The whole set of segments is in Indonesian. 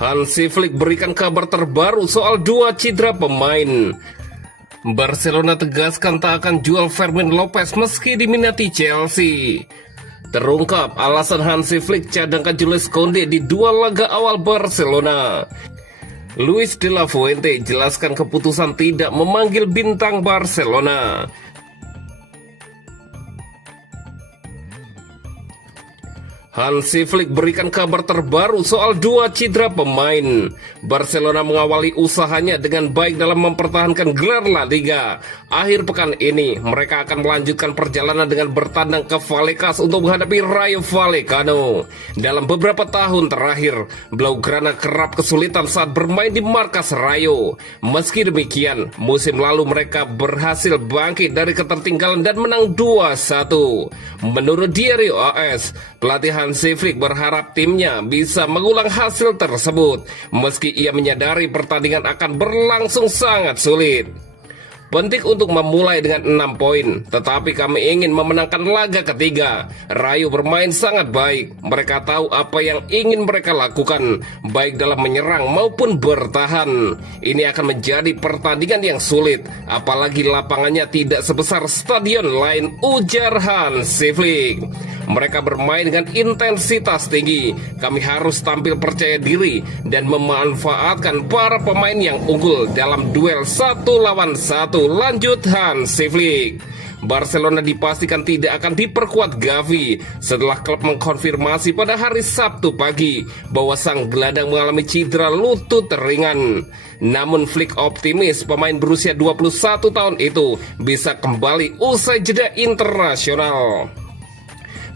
Hansi Flick berikan kabar terbaru soal dua cedera pemain. Barcelona tegaskan tak akan jual Fermin Lopez meski diminati Chelsea. Terungkap alasan Hansi Flick cadangkan Jules Koundé di dua laga awal Barcelona. Luis de la Fuente jelaskan keputusan tidak memanggil bintang Barcelona. Hansi Flick berikan kabar terbaru soal dua cedera pemain. Barcelona mengawali usahanya dengan baik dalam mempertahankan gelar La Liga. Akhir pekan ini, mereka akan melanjutkan perjalanan dengan bertandang ke Vallecas untuk menghadapi Rayo Vallecano. Dalam beberapa tahun terakhir, Blaugrana kerap kesulitan saat bermain di markas Rayo. Meski demikian, musim lalu mereka berhasil bangkit dari ketertinggalan dan menang 2-1. Menurut Diario AS, pelatih Hansi Flick berharap timnya bisa mengulang hasil tersebut, meski ia menyadari pertandingan akan berlangsung sangat sulit. Penting untuk memulai dengan 6 poin, tetapi kami ingin memenangkan laga ketiga. Rayo bermain sangat baik, mereka tahu apa yang ingin mereka lakukan, baik dalam menyerang maupun bertahan. Ini akan menjadi pertandingan yang sulit, apalagi lapangannya tidak sebesar stadion lain, ujar Hansi Flick. Mereka bermain dengan intensitas tinggi. Kami harus tampil percaya diri dan memanfaatkan para pemain yang unggul dalam duel 1-1, lanjut Hansi Flick. Barcelona dipastikan tidak akan diperkuat Gavi setelah klub mengkonfirmasi pada hari Sabtu pagi bahwa sang gelandang mengalami cedera lutut ringan. Namun Flick optimis pemain berusia 21 tahun itu bisa kembali usai jeda internasional.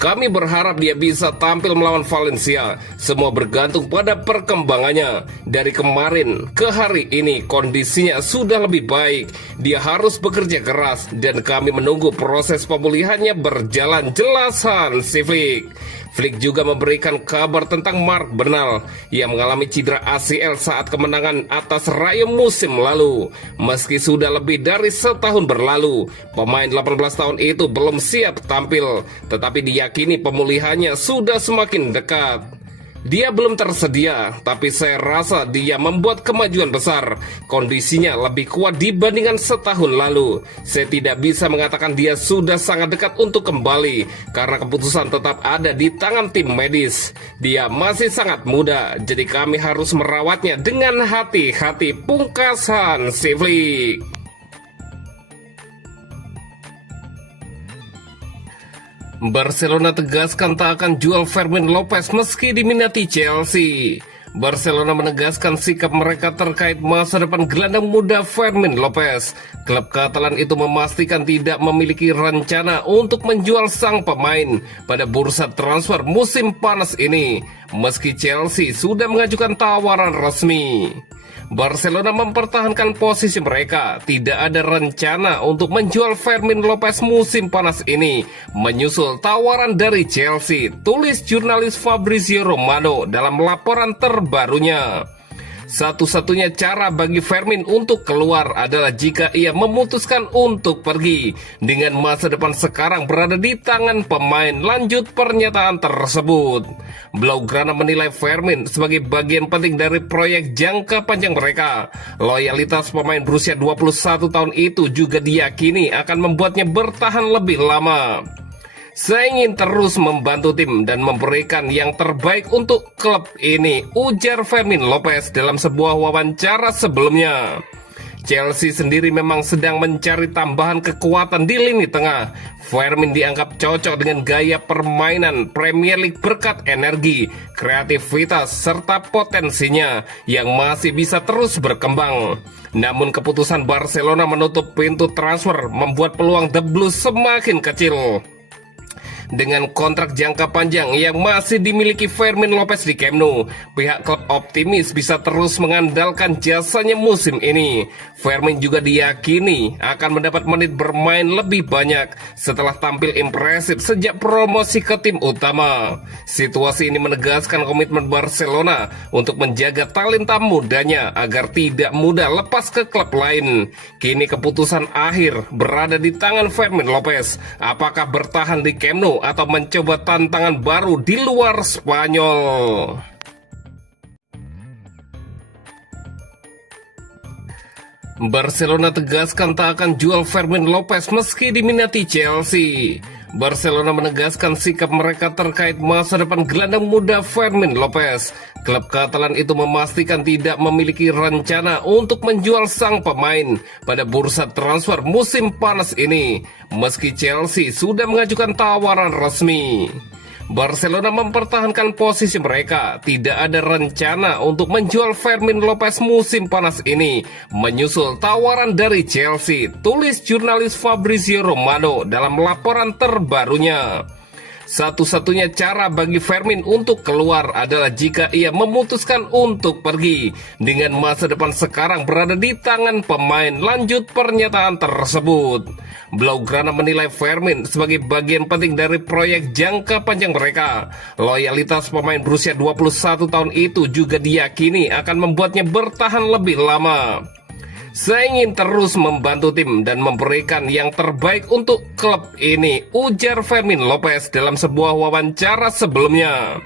Kami berharap dia bisa tampil melawan Valencia. Semua bergantung pada perkembangannya. Dari kemarin ke hari ini kondisinya sudah lebih baik. Dia harus bekerja keras dan kami menunggu proses pemulihannya berjalan, jelas Hansi Flick. Flick juga memberikan kabar tentang Marc Bernal yang mengalami cedera ACL saat kemenangan atas Rayo musim lalu. Meski sudah lebih dari setahun berlalu, pemain 18 tahun itu belum siap tampil, tetapi diyakini pemulihannya sudah semakin dekat. Dia belum tersedia, tapi saya rasa dia membuat kemajuan besar. Kondisinya lebih kuat dibandingkan setahun lalu. Saya tidak bisa mengatakan dia sudah sangat dekat untuk kembali, karena keputusan tetap ada di tangan tim medis. Dia masih sangat muda, jadi kami harus merawatnya dengan hati-hati, pungkas Hansi Flick. Barcelona tegaskan tak akan jual Fermin Lopez meski diminati Chelsea. Barcelona menegaskan sikap mereka terkait masa depan gelandang muda Fermin Lopez. Klub Katalan itu memastikan tidak memiliki rencana untuk menjual sang pemain pada bursa transfer musim panas ini, meski Chelsea sudah mengajukan tawaran resmi. Barcelona mempertahankan posisi mereka, tidak ada rencana untuk menjual Fermin Lopez musim panas ini, menyusul tawaran dari Chelsea, tulis jurnalis Fabrizio Romano dalam laporan terbarunya. Satu-satunya cara bagi Fermin untuk keluar adalah jika ia memutuskan untuk pergi. Dengan masa depan sekarang berada di tangan pemain, lanjut pernyataan tersebut. Blaugrana menilai Fermin sebagai bagian penting dari proyek jangka panjang mereka. Loyalitas pemain berusia 21 tahun itu juga diyakini akan membuatnya bertahan lebih lama. Saya ingin terus membantu tim dan memberikan yang terbaik untuk klub ini, ujar Fermin Lopez dalam sebuah wawancara sebelumnya. Chelsea sendiri memang sedang mencari tambahan kekuatan di lini tengah. Fermin dianggap cocok dengan gaya permainan Premier League berkat energi, kreativitas, serta potensinya yang masih bisa terus berkembang. Namun keputusan Barcelona menutup pintu transfer membuat peluang The Blues semakin kecil. Dengan kontrak jangka panjang yang masih dimiliki Fermin Lopez di Camp Nou, pihak klub optimis bisa terus mengandalkan jasanya musim ini. Fermin juga diyakini akan mendapat menit bermain lebih banyak setelah tampil impresif sejak promosi ke tim utama. Situasi ini menegaskan komitmen Barcelona untuk menjaga talenta mudanya agar tidak mudah lepas ke klub lain. Kini keputusan akhir berada di tangan Fermin Lopez. Apakah bertahan di Camp Nou atau mencoba tantangan baru di luar Spanyol? Barcelona tegaskan tak akan jual Fermin Lopez meski diminati Chelsea. Barcelona menegaskan sikap mereka terkait masa depan gelandang muda Fermin Lopez. Klub Katalan itu memastikan tidak memiliki rencana untuk menjual sang pemain pada bursa transfer musim panas ini, meski Chelsea sudah mengajukan tawaran resmi. Barcelona mempertahankan posisi mereka, tidak ada rencana untuk menjual Fermin Lopez musim panas ini, menyusul tawaran dari Chelsea, tulis jurnalis Fabrizio Romano dalam laporan terbarunya. Satu-satunya cara bagi Fermin untuk keluar adalah jika ia memutuskan untuk pergi, dengan masa depan sekarang berada di tangan pemain, lanjut pernyataan tersebut. Blaugrana menilai Fermin sebagai bagian penting dari proyek jangka panjang mereka. Loyalitas pemain berusia 21 tahun itu juga diyakini akan membuatnya bertahan lebih lama. Saya ingin terus membantu tim dan memberikan yang terbaik untuk klub ini, ujar Fermin Lopez dalam sebuah wawancara sebelumnya.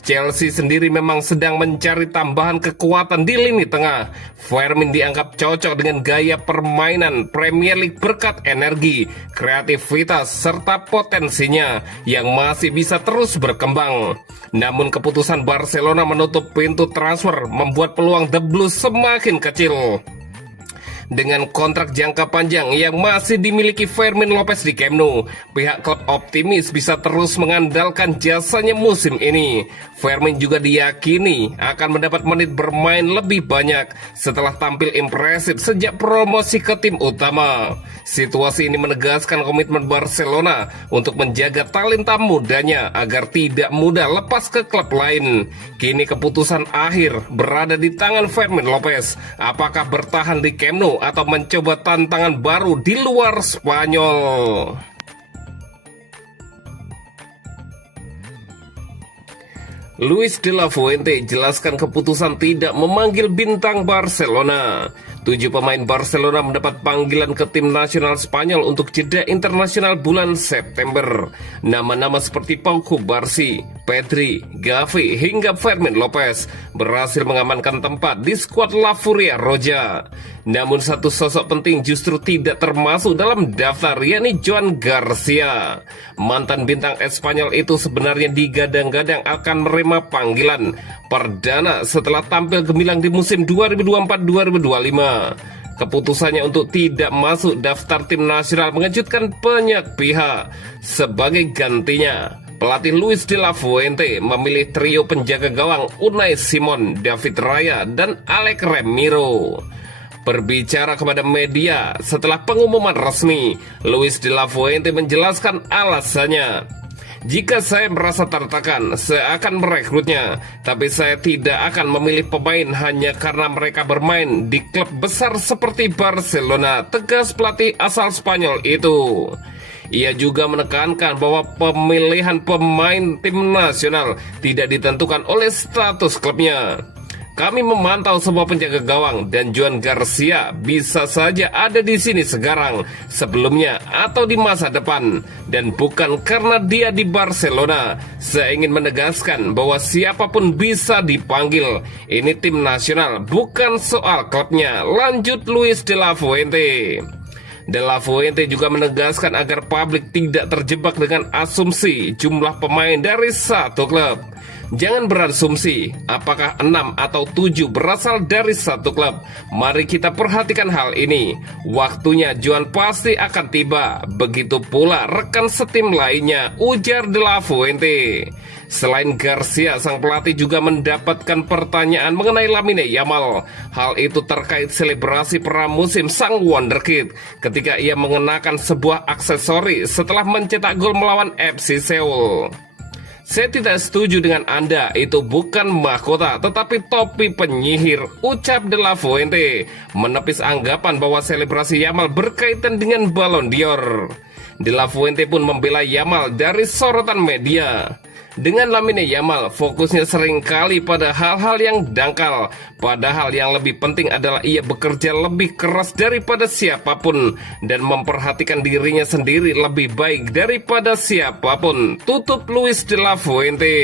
Chelsea sendiri memang sedang mencari tambahan kekuatan di lini tengah. Fermin dianggap cocok dengan gaya permainan Premier League berkat energi, kreativitas, serta potensinya yang masih bisa terus berkembang. Namun keputusan Barcelona menutup pintu transfer membuat peluang The Blues semakin kecil. Dengan kontrak jangka panjang yang masih dimiliki Fermin Lopez di Camp Nou, pihak klub optimis bisa terus mengandalkan jasanya musim ini. Fermin juga diyakini akan mendapat menit bermain lebih banyak setelah tampil impresif sejak promosi ke tim utama. Situasi ini menegaskan komitmen Barcelona untuk menjaga talenta mudanya agar tidak mudah lepas ke klub lain. Kini keputusan akhir berada di tangan Fermin Lopez. Apakah bertahan di Camp Nou atau mencoba tantangan baru di luar Spanyol? Luis de la Fuente jelaskan keputusan tidak memanggil bintang Barcelona. 7 pemain Barcelona mendapat panggilan ke tim nasional Spanyol untuk jeda internasional bulan September. Nama-nama seperti Pau Cubarsí, Pedri, Gavi hingga Fermin Lopez berhasil mengamankan tempat di skuad La Furia Roja. Namun satu sosok penting justru tidak termasuk dalam daftar, yakni Joan Garcia. Mantan bintang Espanyol itu sebenarnya digadang-gadang akan menerima panggilan perdana setelah tampil gemilang di musim 2024-2025. Keputusannya untuk tidak masuk daftar tim nasional mengejutkan banyak pihak. Sebagai gantinya, pelatih Luis de la Fuente memilih trio penjaga gawang Unai Simon, David Raya, dan Alex Remiro. Berbicara kepada media setelah pengumuman resmi, Luis de la Fuente menjelaskan alasannya. Jika saya merasa tertekan, saya akan merekrutnya, tapi saya tidak akan memilih pemain hanya karena mereka bermain di klub besar seperti Barcelona, tegas pelatih asal Spanyol itu. Ia juga menekankan bahwa pemilihan pemain tim nasional tidak ditentukan oleh status klubnya. Kami memantau semua penjaga gawang dan Joan Garcia bisa saja ada di sini sekarang, sebelumnya atau di masa depan, dan bukan karena dia di Barcelona. Saya ingin menegaskan bahwa siapapun bisa dipanggil. Ini tim nasional, bukan soal klubnya, lanjut Luis de la Fuente. De la Fuente juga menegaskan agar publik tidak terjebak dengan asumsi jumlah pemain dari satu klub. Jangan berasumsi apakah 6 atau 7 berasal dari satu klub. Mari kita perhatikan hal ini. Waktunya Joan pasti akan tiba. Begitu pula rekan setim lainnya, ujar De La Fuente. Selain Garcia, sang pelatih juga mendapatkan pertanyaan mengenai Lamine Yamal. Hal itu terkait selebrasi pramusim sang wonderkid ketika ia mengenakan sebuah aksesori setelah mencetak gol melawan FC Seoul. Saya tidak setuju dengan Anda, itu bukan mahkota tetapi topi penyihir, ucap De La Fuente, menepis anggapan bahwa selebrasi Yamal berkaitan dengan Ballon d'Or. De La Fuente pun membela Yamal dari sorotan media. Dengan Lamine Yamal, fokusnya seringkali pada hal-hal yang dangkal, padahal yang lebih penting adalah ia bekerja lebih keras daripada siapapun dan memperhatikan dirinya sendiri lebih baik daripada siapapun, tutup Luis de la Fuente.